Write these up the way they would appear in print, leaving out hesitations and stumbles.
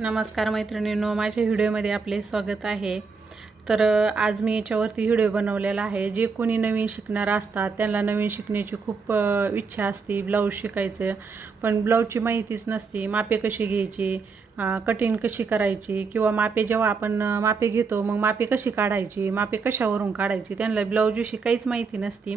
नमस्कार मैत्रिणींनो, माझ्या व्हिडिओमध्ये आपले स्वागत आहे. तर आज मी याच्यावरती व्हिडिओ बनवलेला आहे. जे कोणी नवीन शिकणार असतात त्यांना नवीन शिकण्याची खूप इच्छा असते ब्लाऊज शिकायचं, पण ब्लाऊजची माहितीच नसते. मापे कशी घ्यायची, कटिंग कशी करायची, किंवा मापे जेव्हा आपण मापे घेतो मग मापे कशी काढायची, मापे कशावरून काढायची, त्यांना ब्लाऊजविषयी काहीच माहिती नसते.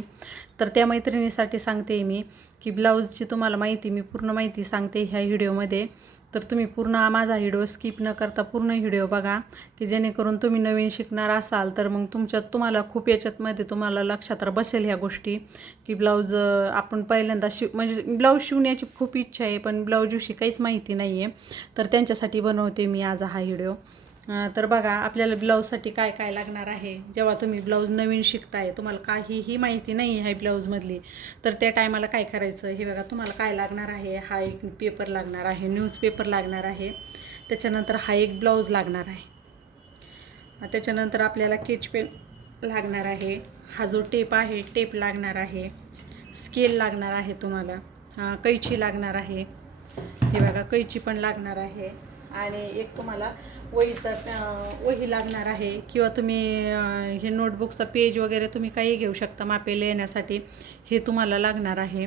तर त्या मैत्रिणीसाठी सांगते मी की ब्लाऊजची तुम्हाला माहिती, मी पूर्ण माहिती सांगते ह्या व्हिडिओमध्ये. तर तुम्ही पूर्ण माझा व्हिडिओ स्किप न करता पूर्ण व्हिडिओ बघा, की जेणेकरून तुम्ही नवीन शिकणार असाल तर मग तुम्हाला खूप याच्यातमध्ये तुम्हाला लक्षात बसेल ह्या गोष्टी, की ब्लाऊज आपण पहिल्यांदा म्हणजे ब्लाऊज शिवण्याची खूप इच्छा आहे पण ब्लाऊजविषयी काहीच माहिती नाही आहे. तर त्यांच्यासाठी बनवते मी आज हा व्हिडिओ. तर बघा, आपल्याला ब्लाऊजसाठी काय काय लागणार आहे. जेव्हा तुम्ही ब्लाऊज नवीन शिकताय, तुम्हाला काहीही माहिती नाही आहे ब्लाऊजमधली, तर त्या टायमाला काय करायचं हे बघा. तुम्हाला काय लागणार आहे, हा एक पेपर लागणार आहे, न्यूजपेपर लागणार आहे. त्याच्यानंतर हा एक ब्लाऊज लागणार आहे. त्याच्यानंतर आपल्याला केच पेन लागणार आहे. हा जो टेप आहे टेप लागणार आहे. स्केल लागणार आहे तुम्हाला. कैची लागणार आहे. हे बघा, कैची पण लागणार आहे. आणि एक तुम्हाला वही लागणार आहे, किंवा तुम्ही हे नोटबुकचा पेज वगैरे तुम्ही काही घेऊ शकता मापे लिहिण्यासाठी. हे तुम्हाला लागणार आहे.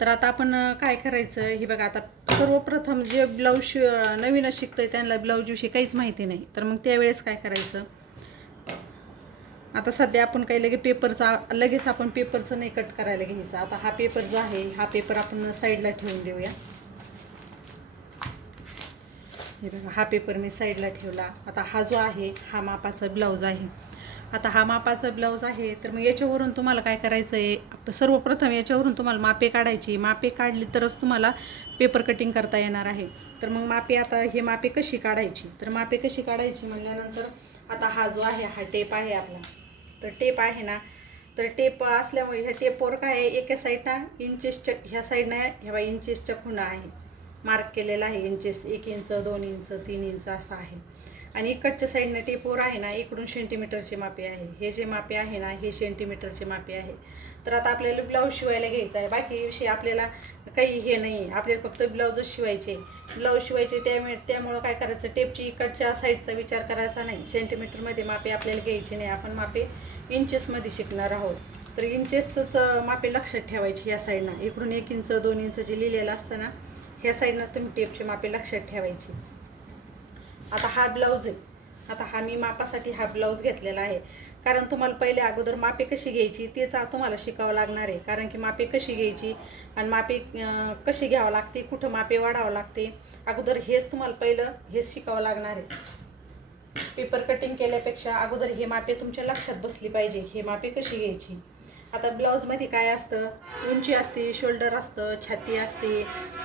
तर आता आपण काय करायचं हे बघा. आता सर्वप्रथम जे ब्लाऊज नवीनच शिकतंय त्यांना ब्लाऊजविषयी काहीच माहिती नाही, तर मग त्यावेळेस काय करायचं. आता सध्या आपण काही लगेच आपण पेपरचं नाही कट करायला घ्यायचं. आता हा पेपर जो आहे, हा पेपर आपण साईडला ठेवून देऊया. हे बघा, हा पेपर मी साईडला ठेवला. आता हा जो आहे हा मापाचा ब्लाऊज आहे. आता हा मापाचा ब्लाऊज आहे, तर मग याच्यावरून तुम्हाला काय करायचं आहे. सर्वप्रथम याच्यावरून तुम्हाला मापे काढायची. मापे काढली तरच तुम्हाला पेपर कटिंग करता येणार आहे. तर मग मापे, आता हे मापे कशी काढायची, तर मापे कशी काढायची म्हणल्यानंतर आता हा जो आहे हा टेप आहे आपला. तर टेप आहे ना, तर टेप असल्यामुळे ह्या टेपवर काय आहे, एका साईडना इंचेसच्या, ह्या साईडनं ह्या इंचेसच्या खुणा आहे, मार्क केलेला आहे. इंचेस 1 इंच, 2 इंच, 3 इंच असं आहे. आणि इकडच्या साईडनं टेपवर आहे ना, इकडून सेंटीमीटरचे मापे आहे. हे जे मापे आहे ना, हे सेंटीमीटरचे मापे आहे. तर आता आपल्याला ब्लाऊज शिवायला घ्यायचा आहे. बाकी विषयी आपल्याला काही हे नाही आहे, आपल्याला फक्त ब्लाऊजच शिवायचे. ब्लाऊज शिवायचे त्यामुळं काय करायचं, टेपची इकडच्या साईडचा विचार करायचा नाही. सेंटीमीटरमध्ये मापे आपल्याला घ्यायची नाही, आपण मापे इंचेसमध्ये शिकणार आहोत. तर इंचेसचंच मापे लक्षात ठेवायची. या साईडनं इकडून 1 इंच, 2 इंच जे लिहिलेलं असतं ना, ह्या साईडनं तुम्ही टेपचे मापे लक्षात ठेवायची. आता हा ब्लाऊज आहे. आता हा मी मापासाठी हा ब्लाऊज घेतलेला आहे, कारण तुम्हाला पहिले अगोदर मापे कशी घ्यायची तेच तुम्हाला शिकावं लागणार आहे. कारण की मापे कशी घ्यायची आणि मापे कशी घ्यावं लागते, कुठं मापे वाढावं लागते, अगोदर हेच तुम्हाला पहिलं हेच शिकावं लागणार आहे. पेपर कटिंग केल्यापेक्षा अगोदर हे मापे तुमच्या लक्षात बसली पाहिजे, हे मापे कशी घ्यायची. आता ब्लाऊजमध्ये काय असतं, उंची असते, शोल्डर असतं, छाती असते,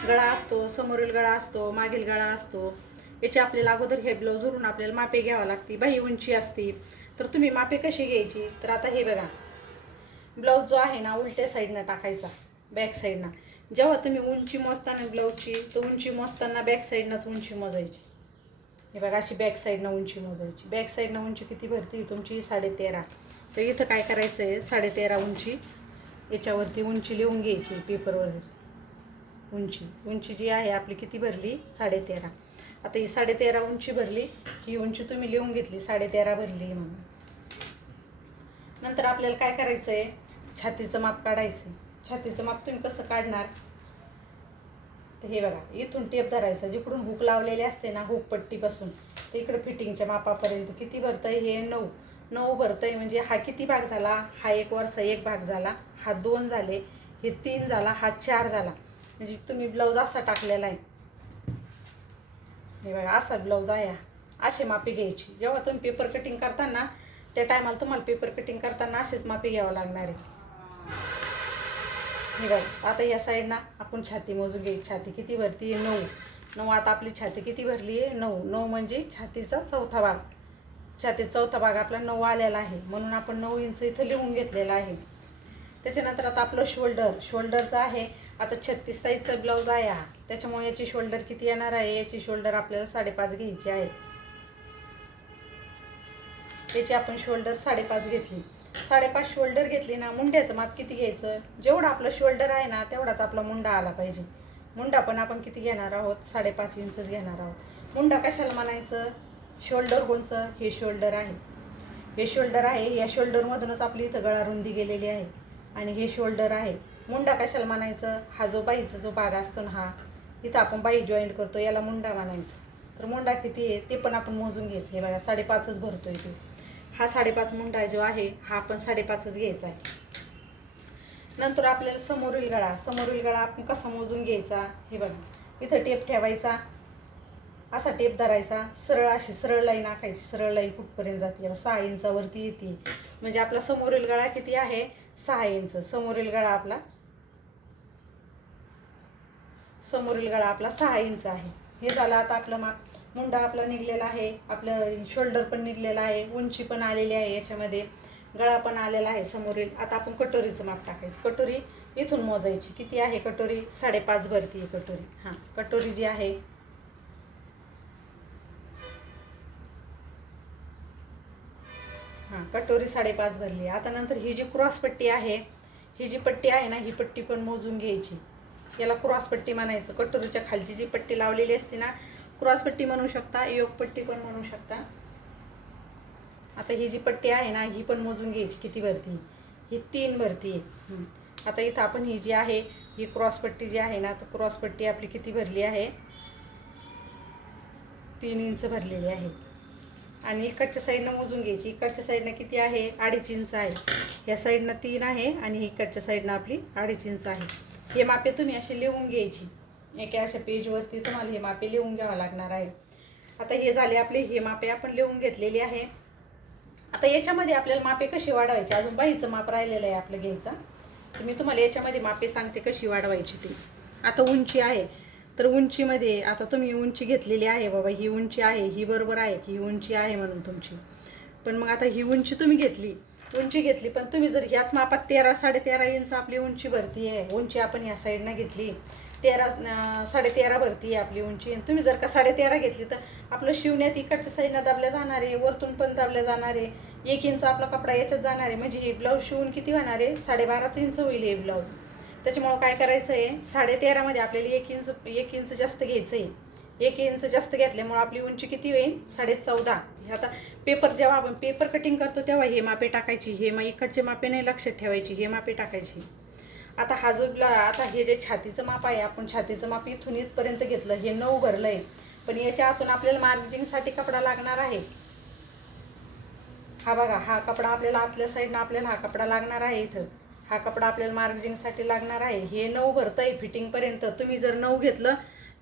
गळा असतो, समोरील गळा असतो, मागील गळा असतो. याची आपल्याला अगोदर हे ब्लाऊजवरून आपल्याला मापे घ्यावं लागते. बाही उंची असते, तर तुम्ही मापे कशी घ्यायची. तर आता हे बघा, ब्लाऊज जो आहे ना उलट्या साईडनं टाकायचा, बॅक साईडनं. जेव्हा तुम्ही उंची मोजताना ब्लाऊजची, तर उंची मोजताना बॅक साईडनंच उंची मोजायची. हे बघा, अशी बॅक साईडनं उंची मोजायची. बॅक साईडनं उंची किती भरती तुमची, 13.5. तर इथं काय करायचं आहे, 13.5 उंची याच्यावरती उंची लिहून घ्यायची पेपरवर. उंची जी आहे आपली किती भरली, 13.5. आता ही 13.5 उंची भरली, ही उंची तुम्ही लिहून घेतली, 13.5 भरली म्हणून. नंतर आपल्याला काय करायचं आहे, छातीचं माप काढायचं. छातीचं माप तुम्ही कसं काढणार, तर हे बघा, इथून टेप धरायचा, जिकडून हुक लावलेले असते ना, हुक पट्टीपासून ते इकडं फिटिंगच्या मापापर्यंत किती भरतंय, हे 9 भरतंय. म्हणजे हा किती भाग झाला, हा एक वरचा 1 भाग झाला, हा 2 झाले, हे 3 झाला, हा 4 झाला. म्हणजे तुम्ही ब्लाऊज असा टाकलेला आहे. हे बघा, असा ब्लाऊज आहे. असे मापे घ्यायची. जेव्हा तुम्ही पेपर कटिंग करताना त्या टायमाला तुम्हाला पेपर कटिंग करताना असेच मापे घ्यावं लागणार आहे. हे बघा, आता या साईडना आपण छाती मोजून घ्यायची. छाती किती भरती, 9. आता आपली छाती किती भरली आहे, 9 म्हणजे छातीचा चौथा भाग. छातीचा चौथा भाग आपला 9 आलेला आहे, म्हणून आपण 9 इंच इथं लिहून घेतलेला आहे. त्याच्यानंतर आता आपलं शोल्डरचं आहे. आता 36 साईजचा ब्लाऊज आहे हा, त्याच्यामुळे याची शोल्डर किती येणार आहे, याची शोल्डर आपल्याला 5.5 घ्यायची आहे. याची आपण शोल्डर 5.5 घेतली. 5.5 शोल्डर घेतली ना, मुंड्याचं माप किती घ्यायचं, जेवढं आपलं शोल्डर आहे ना तेवढाच आपला मुंडा आला पाहिजे. मुंडा पण आपण किती घेणार आहोत, 5.5 इंचच घेणार आहोत. मुंडा कशाला म्हणायचं, शोल्डर कोणचं, हे शोल्डर आहे, हे शोल्डर आहे. या शोल्डरमधूनच आपली इथं गळा रुंदी गेलेली आहे आणि हे शोल्डर आहे. मुंडा कशाला म्हणायचं, हा जो बाईचा जो भाग असतो ना, हा इथं आपण बाई जॉईंट करतो, याला मुंडा म्हणायचं. तर मुंडा किती आहे ते पण आपण मोजून घ्यायचं. हे बघा 5.5च भरतोय ते. हा 5.5 मुंडा जो आहे हा आपण 5.5च घ्यायचा आहे. नंतर आपल्याला समोरील गळा आपण कसा मोजून घ्यायचा, हे बघा इथं टेप ठेवायचा, असा टेप धरायचा, सरळ अशी सरळ लाईन आखायची. सरळ लाईन कुठपर्यंत जाते, 6 इंचावरती येते. म्हणजे आपला समोरील गळा किती आहे, 6 इंच. समोरील गळा आपला 6 इंच आहे. हे झालं आता आपलं माप. मुंडा आपला निघलेला आहे, आपलं शोल्डर पण निघलेलं आहे, उंची पण आलेली आहे, याच्यामध्ये गळा पण आलेला आहे समोरील. आता आपण कटोरीचं माप टाकायचं. कटोरी इथून मोजायची, किती आहे कटोरी, 5.5 भरती आहे कटोरी. हां, कटोरी जी आहे कटोरी 5.5 भरली. आता नंतर ही जी क्रॉस पट्टी आहे, ही जी पट्टी आहे ना, ही पट्टी पण मोजून घ्यायची. याला क्रॉस पट्टी म्हणायचं. कटोरीच्या खालची जी पट्टी लावलेली असते ना, क्रॉस पट्टी म्हणू शकता, योग पट्टी पण म्हणू शकता. आता ही जी पट्टी आहे ना, ही पण मोजून घ्यायची, किती भरती, ही 3 भरती आहे. आता इथं आपण ही जी आहे, ही क्रॉस पट्टी जी आहे ना, तर क्रॉस पट्टी आपली किती भरली आहे, 3 इंच भरलेली आहे. आणि इकडच्या साईडनं मोजून घ्यायची. इकडच्या साईडनं किती आहे, 2.5 इंच आहे. या साईडनं 3 आहे आणि इकडच्या साईडनं आपली 2.5 इंच आहे. हे मापे तुम्ही असे लिहून घ्यायची. एका अशा पेजवरती तुम्हाला हे मापे लिहून घ्यावं लागणार आहे. आता हे झाले आपले, हे मापे आपण लिहून घेतलेले आहे. आता याच्यामध्ये आपल्याला मापे कशी वाढवायची, अजून बाईचं माप राहिलेलं आहे आपलं घ्यायचं. तर मी तुम्हाला याच्यामध्ये मापे सांगते कशी वाढवायची ती. आता उंची आहे, तर उंचीमध्ये आता तुम्ही उंची घेतलेली आहे, बाबा ही उंची आहे, ही बरोबर आहे की ही उंची आहे म्हणून तुमची. पण मग आता ही उंची तुम्ही घेतली पण तुम्ही जर ह्याच मापात 13-13.5 इंच आपली उंची भरती आहे. उंची आपण ह्या साईडनं घेतली, 13-13.5 भरती आहे आपली उंची. आणि तुम्ही जर का 13.5 घेतली तर आपलं शिवण्यात इकडच्या साईडनं दाबल्या जाणार आहे, वरतून पण दाबल्या जाणार आहे. 1 इंच आपला कपडा याच्यात जाणार आहे. म्हणजे हे ब्लाऊज शिवून किती होणार आहे, 12.5 इंच होईल हे ब्लाऊज. त्याच्यामुळं काय करायचं आहे, 13.5मध्ये आपल्याला 1 इंच जास्त घ्यायचं आहे. 1 इंच जास्त घेतल्यामुळं आपली उंची किती होईल, 14.5. आता जेव्हा आपण पेपर कटिंग करतो तेव्हा हे मापे टाकायची. इकडचे मापे नाही लक्षात ठेवायची, हे मापे टाकायची. आता आता हे जे छातीचं माप आहे, आपण छातीचं माप इथून इथपर्यंत घेतलं, हे 9 भरलं आहे. पण याच्या आतून आपल्याला मार्जिंगसाठी कपडा लागणार आहे. हा बघा, हा कपडा आपल्याला आतल्या साईडनं आपल्याला हा कपडा लागणार आहे. इथं हा कपडा आपल्याला मार्जिंगसाठी लागणार आहे. हे 9 भरतं आहे फिटिंगपर्यंत. तुम्ही जर 9 घेतलं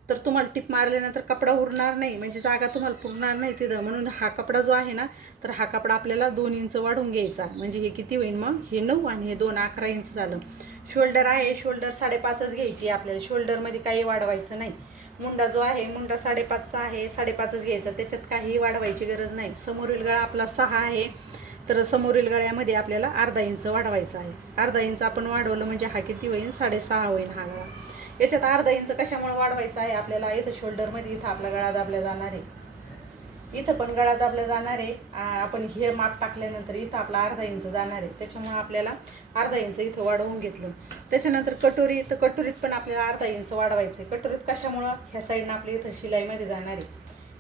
तर तुम्हाला टिप मारल्यानंतर कपडा उरणार नाही, म्हणजे जागा तुम्हाला पुरणार नाही तिथं. म्हणून हा कपडा जो आहे ना, तर हा कपडा आपल्याला 2 इंच वाढवून घ्यायचा. म्हणजे हे किती होईल मग, हे 9 आणि हे 2 11 इंच झालं. शोल्डर आहे, शोल्डर 5.5च घ्यायची आपल्याला. शोल्डरमध्ये काही वाढवायचं नाही. मुंडा जो आहे, मुंडा 5.5चा आहे, 5.5च घ्यायचा. त्याच्यात काही वाढवायची गरज नाही. समोरील गळा आपला 6 आहे, तर समोरील गळ्यामध्ये आपल्याला अर्धा इंच वाढवायचा आहे. अर्धा इंच आपण वाढवलं म्हणजे हा किती होईल, 6.5 होईल हा गळा. याच्यात अर्धा इंच कशामुळे वाढवायचा आहे आपल्याला, इथं शोल्डरमध्ये इथं आपला गळा दाबला जाणार आहे, इथं पण गळा दाबला जाणार आहे. आपण हे माप टाकल्यानंतर इथं आपला अर्धा इंच जाणार आहे. त्याच्यामुळे आपल्याला अर्धा इंच इथं वाढवून घेतलं. त्याच्यानंतर कटोरीत पण आपल्याला अर्धा इंच वाढवायचं आहे. कटोरीत कशामुळं, ह्या साईडनं आपल्या इथं शिलाईमध्ये जाणार आहे.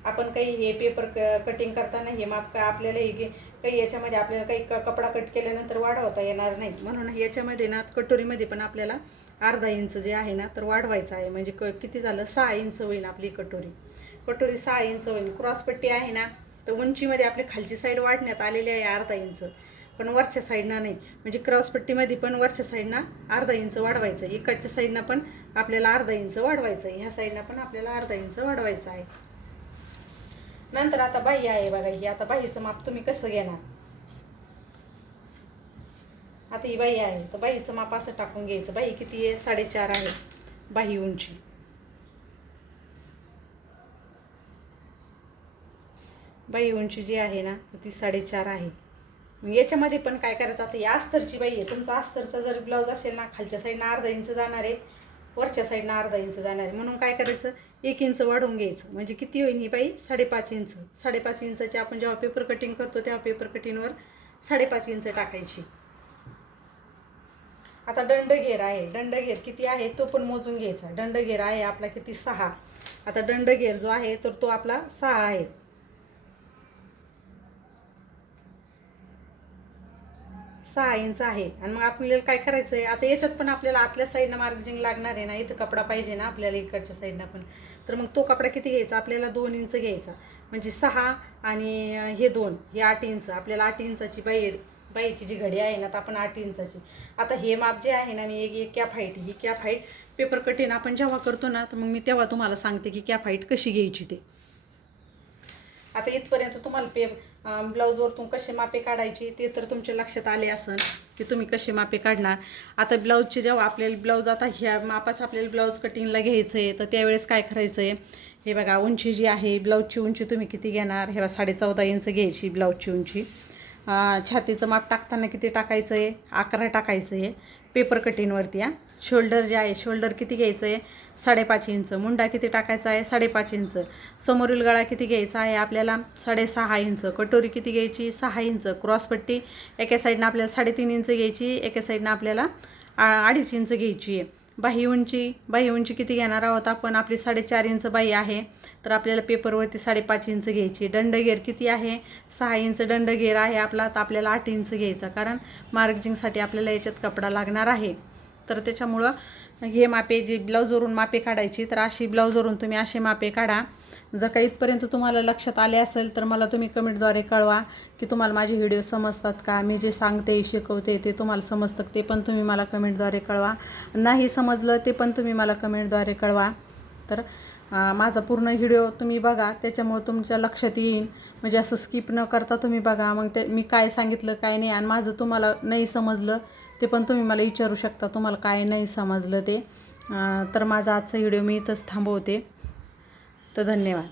आपण काही हे पेपर कटिंग करताना हे माप आपल्याला काही याच्यामध्ये आपल्याला काही कपडा कट केल्यानंतर वाढवता येणार नाही. म्हणून याच्यामध्ये ना, कटोरीमध्ये पण आपल्याला अर्धा इंच जे आहे ना, तर वाढवायचं आहे. म्हणजे किती झालं, 6 इंच होईल आपली कटोरी 6 इंच होईल. क्रॉसपट्टी आहे ना, तर उंचीमध्ये आपली खालची साईड वाढण्यात आलेली आहे अर्धा इंच, पण वरच्या साईडनं नाही. म्हणजे क्रॉसपट्टीमध्ये पण वरच्या साईडनं अर्धा इंच वाढवायचं. इकडच्या साईडनं पण आपल्याला अर्धा इंच वाढवायचं. ह्या साईडनं पण आपल्याला अर्धा इंच वाढवायचं आहे. नंतर आता बाही आहे बघा. ही आता बाहीचं माप तुम्ही कसं घेणार, आता ही बाही आहे, तर बाहीचं माप असं टाकून घ्यायचं. बाही किती आहे, 4.5 आहे बाही उंची. बाही उंची जी आहे ना, ती 4.5 आहे. याच्यामध्ये पण काय करायचं, आता ही अस्तरची बाई आहे. तुमचा अस्तरचा जर ब्लाऊज असेल ना, खालच्या साईडनं अर्धा इंच जाणार आहे, वरच्या साईडनं अर्धा इंच जाणार आहे. म्हणून काय करायचं, 1 इंच वाढवून घ्यायचं. म्हणजे किती होईल ही बाई, 5.5 इंच. 5.5 इंचाची आपण जेव्हा पेपर कटिंग करतो तेव्हा पेपर कटिंगवर 5.5 इंच टाकायची. आता दंडघेर आहे, दंडघेर किती आहे तो पण मोजून घ्यायचा. दंडघेर आहे आपला किती 6. आता दंडघेर जो आहे तर तो आपला 6 आहे. 6 इंच आहे. आणि मग आपल्याला काय करायचं आहे, आता याच्यात पण आपल्याला आतल्या साईडनं मार्जिंग लागणार आहे ना, इथं कपडा पाहिजे ना आपल्याला इकडच्या साईडनं पण. तर मग तो कपडा किती घ्यायचा आपल्याला, 2 इंच घ्यायचा. म्हणजे 6 आणि हे 2, हे 8 इंच. आपल्याला 8 इंचाची बाईची जी घडी आहे ना तर आपण 8 इंचाची. आता हे माप जे आहे ना, मी एक कॅप हाईट, ही कॅप हाईट पेपर कटिंग आपण जेव्हा करतो ना तर मग मी तेव्हा तुम्हाला सांगते की कॅप हाईट कशी घ्यायची ते. आता इथपर्यंत तुम्हाला ब्लाऊजवरतून कसे मापे काढायची ते तर तुमच्या लक्षात आले असेल की तुम्ही कसे मापे काढणार. आता ब्लाऊजचे जेव्हा आपल्याला ब्लाऊज, आता ह्या मापाचं आपल्याला ब्लाऊज कटिंगला घ्यायचं आहे तर त्यावेळेस काय करायचं आहे, हे बघा उंची जी आहे, ब्लाऊजची उंची तुम्ही किती घेणार, हे 14.5 इंच घ्यायची ब्लाऊजची उंची. छातीचं माप टाकताना किती टाकायचं आहे, 11 टाकायचं आहे पेपर कटिंगवरती. शोल्डर जे आहे, शोल्डर किती घ्यायचं आहे, 5.5 इंच. मुंडा किती टाकायचा आहे, 5.5 इंच. समोरील गळा किती घ्यायचा आहे आपल्याला, 6.5 इंच. कटोरी किती घ्यायची, 6 इंच. क्रॉसपट्टी एका साईडनं आपल्याला 3.5 इंच घ्यायची, एका साईडनं आपल्याला 2.5 इंच घ्यायची आहे. बाही उंची किती घेणार आहोत आपण, आपली 4.5 इंच बाही आहे तर आपल्याला पेपरवरती 5.5 इंच घ्यायची. दंडघेर किती आहे, 6 इंच दंडघेर आहे आपला, तर आपल्याला 8 इंच घ्यायचा, कारण मार्जिंगसाठी आपल्याला याच्यात कपडा लागणार आहे. तर त्याच्यामुळं हे मापे, जे ब्लाऊजवरून मापे काढायची, तर अशी ब्लाऊजवरून तुम्ही असे मापे काढा. जर का इथपर्यंत तुम्हाला लक्षात आले असेल तर मला तुम्ही कमेंटद्वारे कळवा की तुम्हाला माझे व्हिडिओ समजतात का, मी जे सांगते शिकवते ते तुम्हाला समजतं ते पण तुम्ही मला कमेंटद्वारे कळवा. नाही समजलं ते पण तुम्ही मला कमेंटद्वारे कळवा. तर माझा पूर्ण व्हिडिओ तुम्ही बघा, त्याच्यामुळे तुमच्या लक्षात येईल. म्हणजे असं स्किप न करता तुम्ही बघा, मग ते मी काय सांगितलं काय नाही, आणि माझं तुम्हाला नाही समजलं ते पण तुम्ही मला विचारू शकता, तुम्हाला काय नाही समजलं ते. तर माझा आजचा व्हिडिओ मी इथंच थांबवते. तर धन्यवाद.